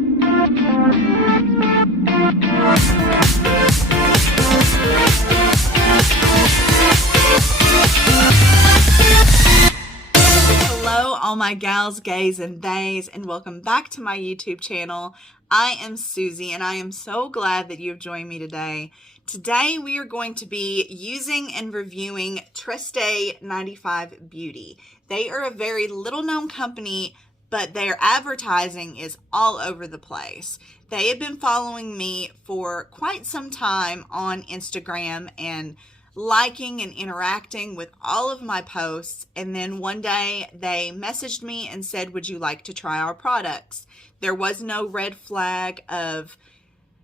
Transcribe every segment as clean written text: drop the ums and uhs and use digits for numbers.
Hello all my gals, gays, and theys, and welcome back to my YouTube channel. I am Susie and I am so glad that you have joined me today. Today we are going to be using and reviewing Trieste95 Beauty. They are a very little known company, but their advertising is all over the place. They have been following me for quite some time on Instagram and liking and interacting with all of my posts, and then one day they messaged me and said, would you like to try our products? There was no red flag of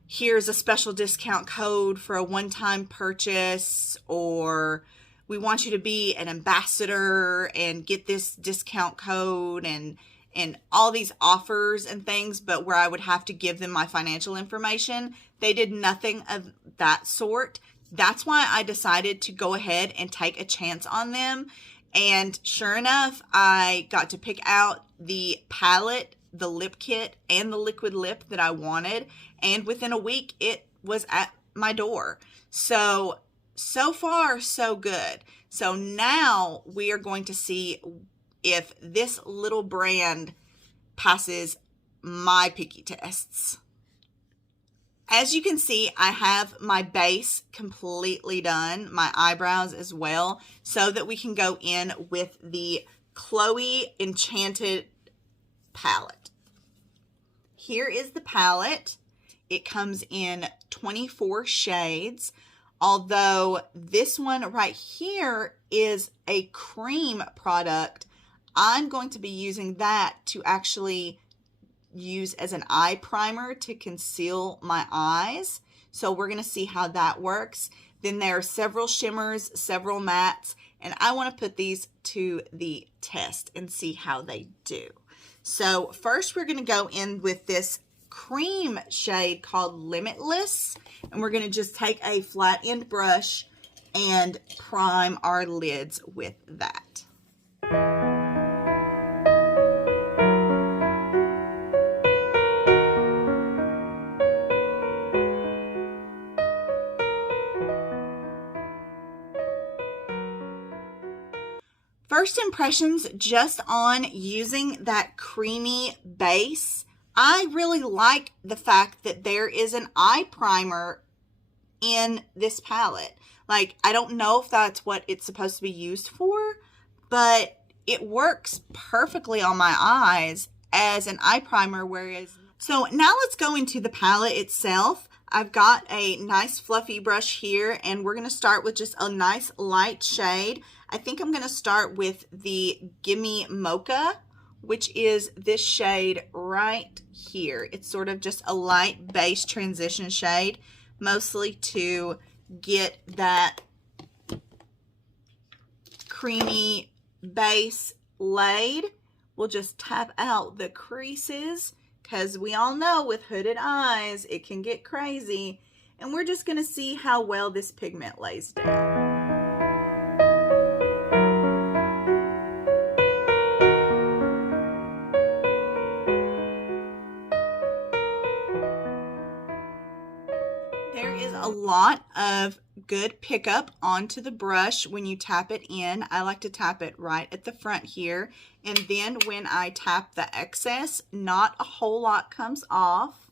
here's a special discount code for a one-time purchase, or we want you to be an ambassador and get this discount code and all these offers and things, but where I would have to give them my financial information. They did nothing of that sort. That's why I decided to go ahead and take a chance on them. And sure enough, I got to pick out the palette, the lip kit, and the liquid lip that I wanted. And within a week, it was at my door. So far, so good. So now we are going to see if this little brand passes my picky tests. As you can see, I have my base completely done, my eyebrows as well, so that we can go in with the Chloe Enchanted palette. Here is the palette. It comes in 24 shades, although this one right here is a cream product. I'm going to be using that to actually use as an eye primer to conceal my eyes. So we're going to see how that works. Then there are several shimmers, several mattes, and I want to put these to the test and see how they do. So first we're going to go in with this cream shade called Limitless, and we're going to just take a flat end brush and prime our lids with that. First impressions just on using that creamy base. I really like the fact that there is an eye primer in this palette. Like, I don't know if that's what it's supposed to be used for, but it works perfectly on my eyes as an eye primer, whereas... So now let's go into the palette itself. I've got a nice fluffy brush here, and we're going to start with just a nice light shade. I think I'm going to start with the Gimme Mocha, which is this shade right here. It's sort of just a light beige transition shade, mostly to get that creamy base laid. We'll just tap out the creases, because we all know with hooded eyes, it can get crazy. And we're just going to see how well this pigment lays down. There is a lot of good pickup onto the brush when you tap it in. I like to tap it right at the front here. And then when I tap the excess, not a whole lot comes off.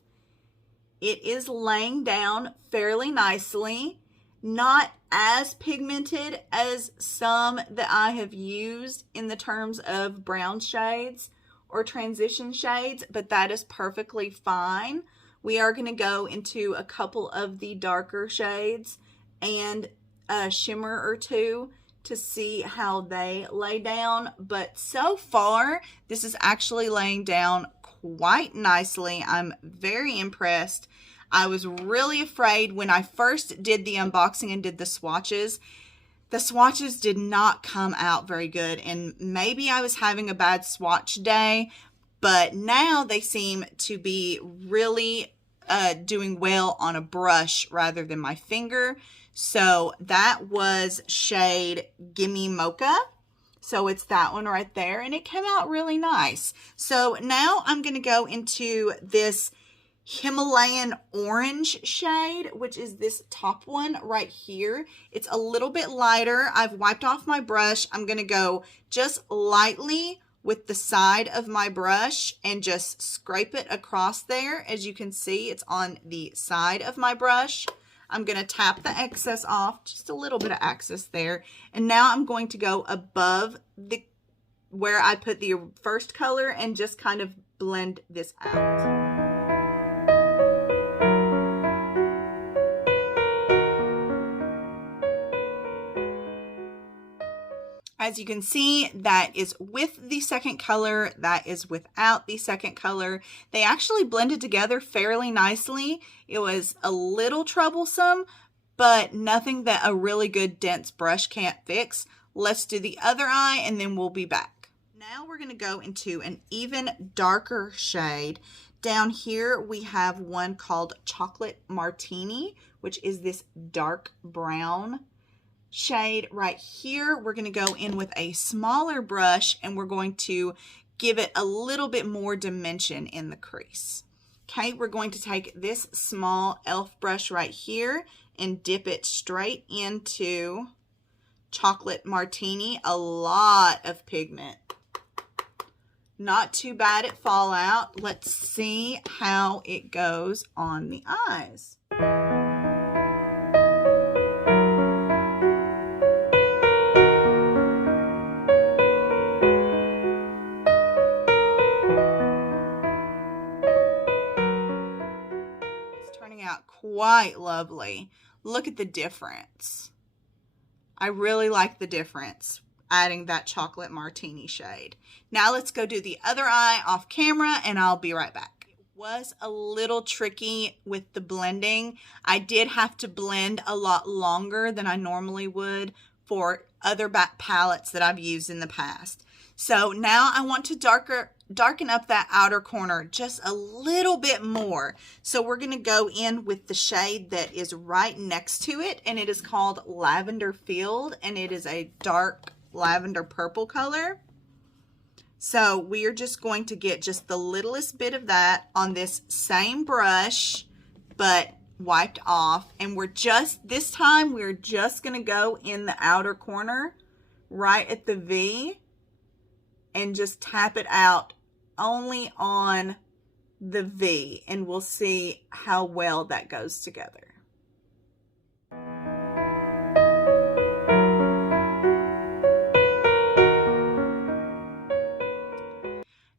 It is laying down fairly nicely. Not as pigmented as some that I have used in the terms of brown shades or transition shades, but that is perfectly fine. We are going to go into a couple of the darker shades and a shimmer or two to see how they lay down. But so far, this is actually laying down quite nicely. I'm very impressed. I was really afraid when I first did the unboxing and did the swatches. The swatches did not come out very good, and maybe I was having a bad swatch day, but now they seem to be really doing well on a brush rather than my finger. So that was shade Gimme Mocha. So it's that one right there, and it came out really nice. So now I'm going to go into this Himalayan orange shade, which is this top one right here. It's a little bit lighter. I've wiped off my brush. I'm going to go just lightly with the side of my brush and just scrape it across there. As you can see, it's on the side of my brush. I'm going to tap the excess off, just a little bit of excess there. And now I'm going to go above where I put the first color and just kind of blend this out. As you can see, that is with the second color, that is without the second color. They actually blended together fairly nicely. It was a little troublesome, but nothing that a really good dense brush can't fix. Let's do the other eye and then we'll be back. Now we're going to go into an even darker shade. Down here we have one called Chocolate Martini, which is this dark brown shade right here. We're going to go in with a smaller brush and we're going to give it a little bit more dimension in the crease. Okay, we're going to take this small e.l.f. brush right here and dip it straight into Chocolate Martini. A lot of pigment. Not too bad at fallout. Let's see how it goes on the eyes. Out quite lovely. Look at the difference. I really like the difference adding that Chocolate Martini shade. Now let's go do the other eye off camera and I'll be right back. It was a little tricky with the blending. I did have to blend a lot longer than I normally would for other palettes that I've used in the past. So now I want to darken up that outer corner just a little bit more. So we're going to go in with the shade that is right next to it, and it is called Lavender Field, and it is a dark lavender purple color. So we are just going to get just the littlest bit of that on this same brush, but wiped off. And this time we're just going to go in the outer corner right at the V and just tap it out only on the V, and we'll see how well that goes together.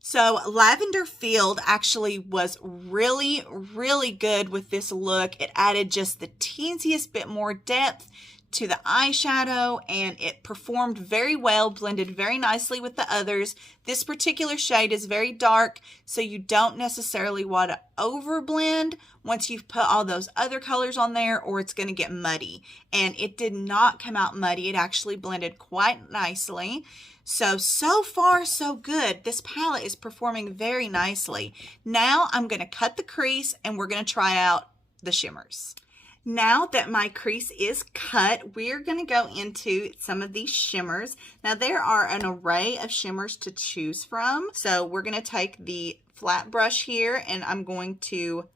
So Lavender Field actually was really, really good with this look. It added just the teeniest bit more depth to the eyeshadow, and it performed very well, blended very nicely with the others. This particular shade is very dark, so you don't necessarily want to overblend once you've put all those other colors on there, or it's going to get muddy. And it did not come out muddy. It actually blended quite nicely. So far, so good. This palette is performing very nicely. Now I'm going to cut the crease and we're going to try out the shimmers. Now that my crease is cut, we're going to go into some of these shimmers. Now there are an array of shimmers to choose from. So we're going to take the flat brush here and I'm going to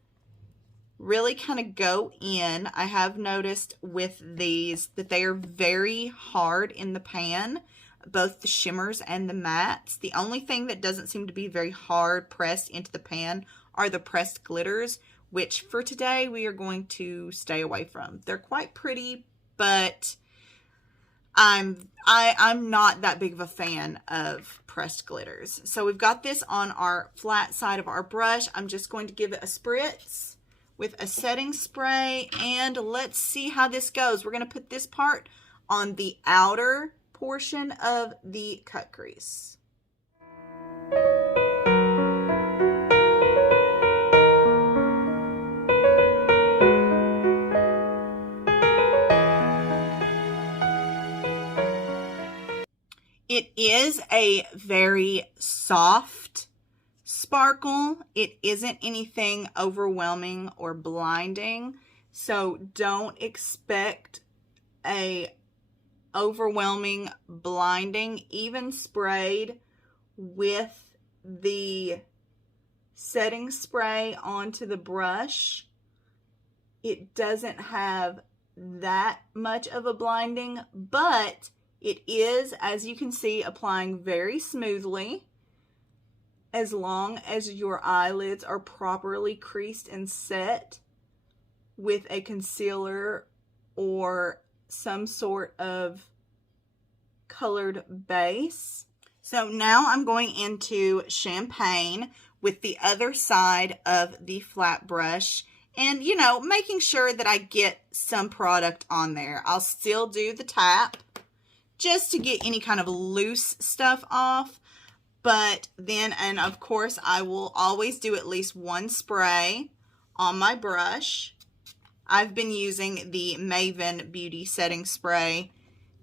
really kind of go in. I have noticed with these that they are very hard in the pan, both the shimmers and the mattes. The only thing that doesn't seem to be very hard pressed into the pan are the pressed glitters, which for today we are going to stay away from. They're quite pretty, but I'm not that big of a fan of pressed glitters. So we've got this on our flat side of our brush. I'm just going to give it a spritz with a setting spray, and let's see how this goes. We're going to put this part on the outer portion of the cut crease. It is a very soft sparkle. It isn't anything overwhelming or blinding, so don't expect a overwhelming, blinding, even sprayed with the setting spray onto the brush. It doesn't have that much of a blinding, but it is, as you can see, applying very smoothly as long as your eyelids are properly creased and set with a concealer or some sort of colored base. So now I'm going into Champagne with the other side of the flat brush and, you know, making sure that I get some product on there. I'll still do the tap just to get any kind of loose stuff off. But then, and of course, I will always do at least one spray on my brush. I've been using the Maven Beauty setting spray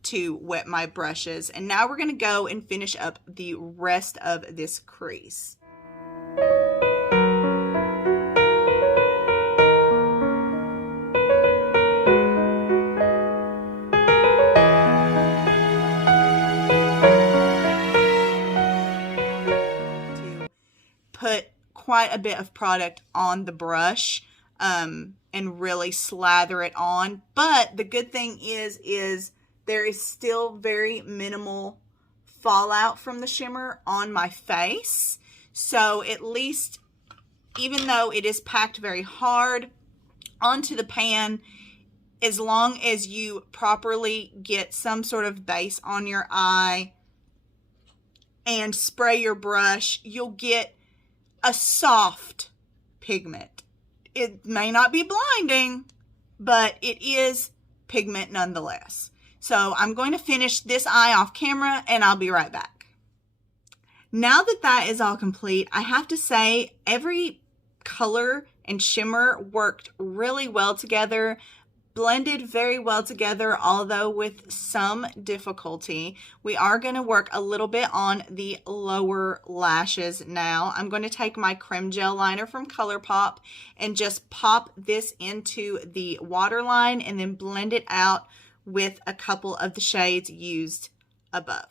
to wet my brushes. And now we're going to go and finish up the rest of this crease. Put quite a bit of product on the brush and really slather it on. But the good thing is there is still very minimal fallout from the shimmer on my face. So at least, even though it is packed very hard onto the pan, as long as you properly get some sort of base on your eye and spray your brush, you'll get a soft pigment. It may not be blinding, but it is pigment nonetheless. So I'm going to finish this eye off camera and I'll be right back. Now that that is all complete, I have to say every color and shimmer worked really well together. Blended very well together, although with some difficulty. We are going to work a little bit on the lower lashes now. I'm going to take my Crème Gel Liner from Colourpop and just pop this into the waterline and then blend it out with a couple of the shades used above.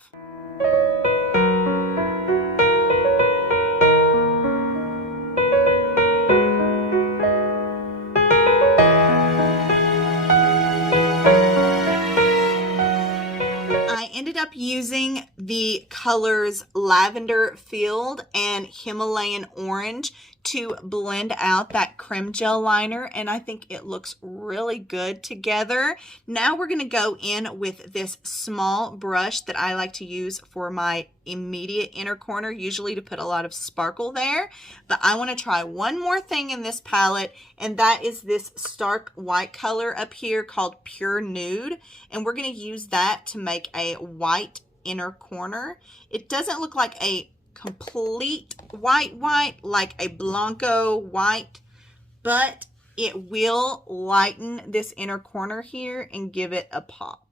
Ended up using the colors Lavender Field and Himalayan Orange to blend out that Crème Gel Liner, and I think it looks really good together. Now we're going to go in with this small brush that I like to use for my immediate inner corner, usually to put a lot of sparkle there. But I want to try one more thing in this palette, and that is this stark white color up here called Pure Nude, and we're going to use that to make a white inner corner. It doesn't look like a complete white like a Blanco white, but it will lighten this inner corner here and give it a pop.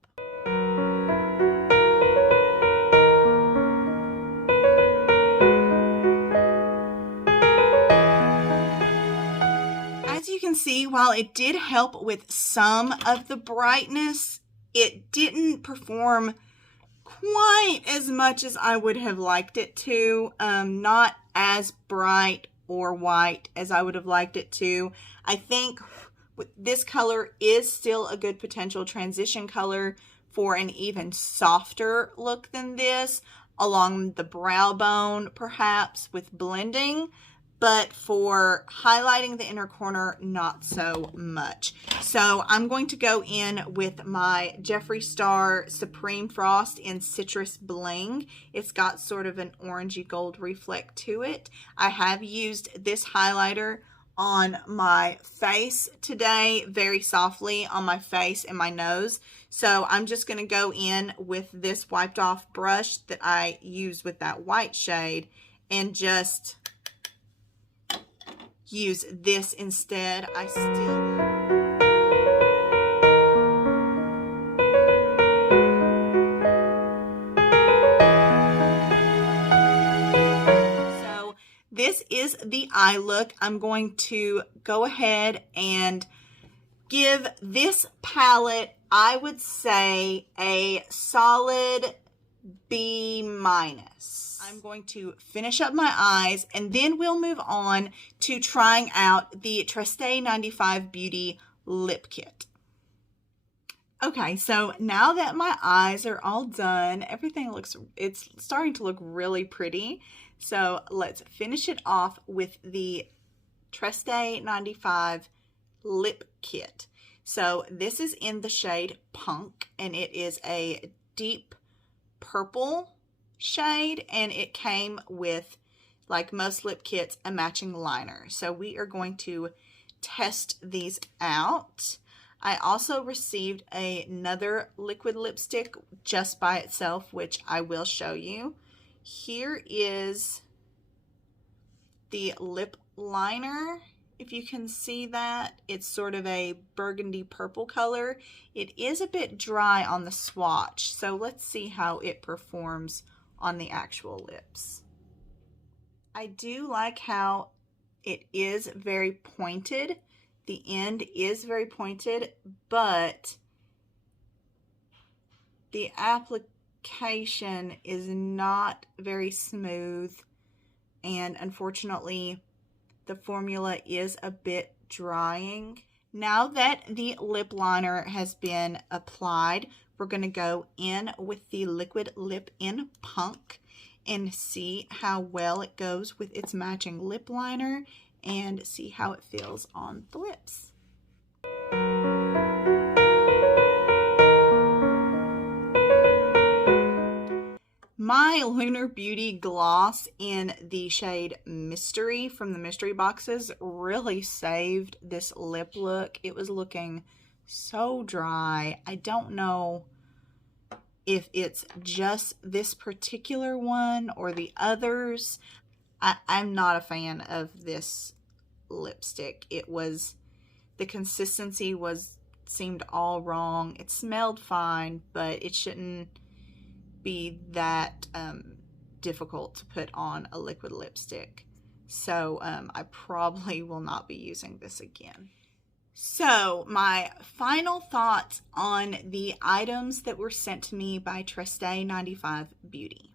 As you can see, while it did help with some of the brightness, it didn't perform quite as much as I would have liked it to. Not as bright or white as I would have liked it to. I think this color is still a good potential transition color for an even softer look than this, along the brow bone perhaps with blending. But for highlighting the inner corner, not so much. So I'm going to go in with my Jeffree Star Supreme Frost in Citrus Bling. It's got sort of an orangey gold reflect to it. I have used this highlighter on my face today, very softly on my face and my nose. So I'm just going to go in with this wiped off brush that I used with that white shade and just use this instead. I So this is the eye look. I'm going to go ahead and give this palette, I would say, a solid B-. I'm going to finish up my eyes, and then we'll move on to trying out the Trieste95 Beauty Lip Kit. Okay, so now that my eyes are all done, it's starting to look really pretty. So let's finish it off with the Trieste95 Lip Kit. So this is in the shade Punk, and it is a deep purple shade, and it came with, like most lip kits, a matching liner. So we are going to test these out. I also received another liquid lipstick just by itself, which I will show you. Here is the lip liner. If you can see that, it's sort of a burgundy purple color. It is a bit dry on the swatch, so let's see how it performs on the actual lips. I do like how it is very pointed. The end is very pointed, but the application is not very smooth, and unfortunately the formula is a bit drying. Now that the lip liner has been applied, we're going to go in with the liquid lip in Punk and see how well it goes with its matching lip liner and see how it feels on the lips. My Lunar Beauty gloss in the shade Mystery from the mystery boxes really saved this lip look. It was looking so dry. I don't know if it's just this particular one or the others. I'm not a fan of this lipstick. The consistency seemed all wrong. It smelled fine, but it shouldn't be that difficult to put on a liquid lipstick. So I probably will not be using this again. So my final thoughts on the items that were sent to me by Trieste95 Beauty.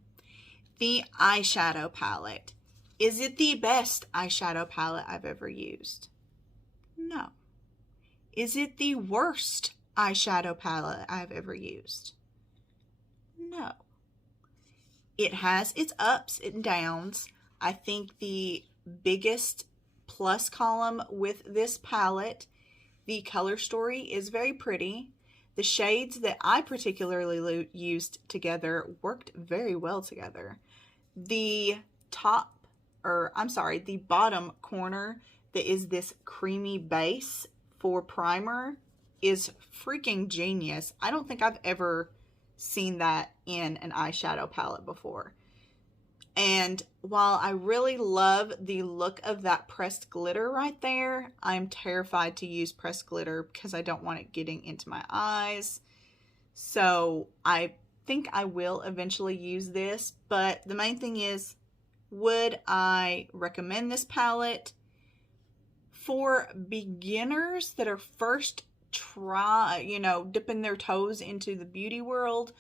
The eyeshadow palette. Is it the best eyeshadow palette I've ever used? No. Is it the worst eyeshadow palette I've ever used? No. It has its ups and downs. I think the biggest plus column with this palette, the color story is very pretty. The shades that I particularly used together worked very well together. The bottom corner that is this creamy base for primer is freaking genius. I don't think I've ever seen that in an eyeshadow palette before. And while I really love the look of that pressed glitter right there, I'm terrified to use pressed glitter because I don't want it getting into my eyes. So I think I will eventually use this, but the main thing is, would I recommend this palette? For beginners that are first dipping their toes into the beauty world,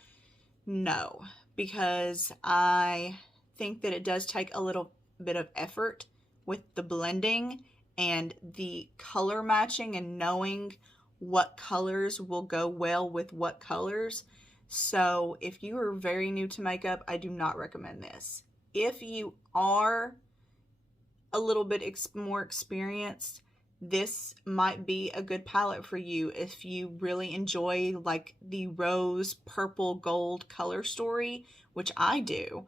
no, because I think that it does take a little bit of effort with the blending and the color matching and knowing what colors will go well with what colors. So if you are very new to makeup, I do not recommend this. If you are a little bit more experienced, this might be a good palette for you. If you really enjoy like the rose, purple, gold color story, which I do,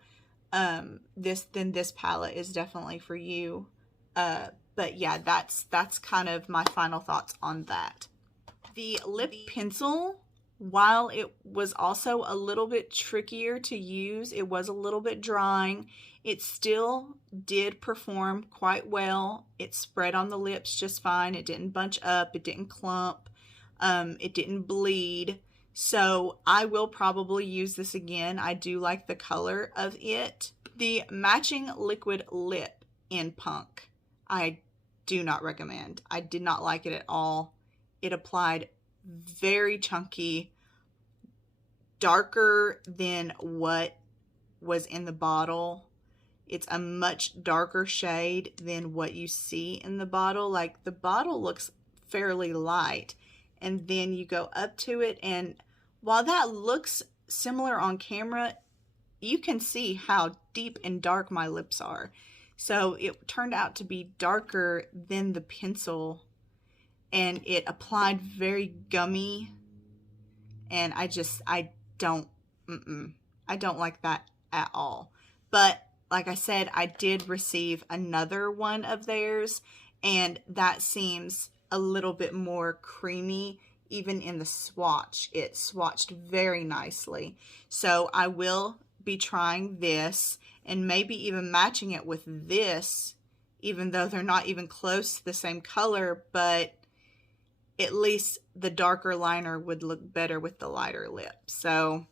then this palette is definitely for you. But yeah, that's kind of my final thoughts on that. The lip pencil, while it was also a little bit trickier to use, it was a little bit drying, it still did perform quite well. It spread on the lips just fine. It didn't bunch up. It didn't clump. It didn't bleed. So I will probably use this again. I do like the color of it. The matching liquid lip in Punk, I do not recommend. I did not like it at all. it applied very chunky, darker than what was in the bottle. It's a much darker shade than what you see in the bottle. Like, the bottle looks fairly light, and then you go up to it, and while that looks similar on camera, you can see how deep and dark my lips are. So it turned out to be darker than the pencil, and it applied very gummy, and I don't like that at all. But like I said, I did receive another one of theirs, and that seems a little bit more creamy. Even in the swatch, it swatched very nicely. So I will be trying this and maybe even matching it with this, even though they're not even close to the same color, but at least the darker liner would look better with the lighter lip. So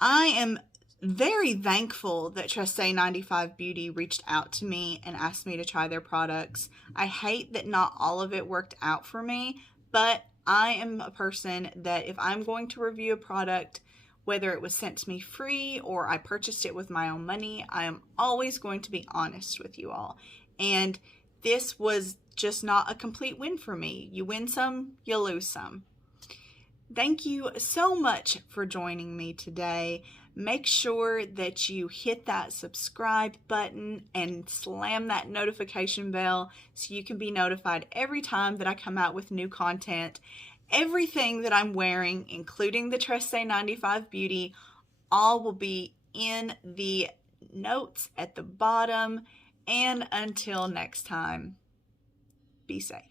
I am very thankful that Trieste95 Beauty reached out to me and asked me to try their products. I hate that not all of it worked out for me, but I am a person that if I'm going to review a product, whether it was sent to me free or I purchased it with my own money, I am always going to be honest with you all. And this was just not a complete win for me. You win some, you lose some. Thank you so much for joining me today. Make sure that you hit that subscribe button and slam that notification bell so you can be notified every time that I come out with new content. Everything that I'm wearing, including the Trieste95 Beauty, all will be in the notes at the bottom. And until next time, be safe.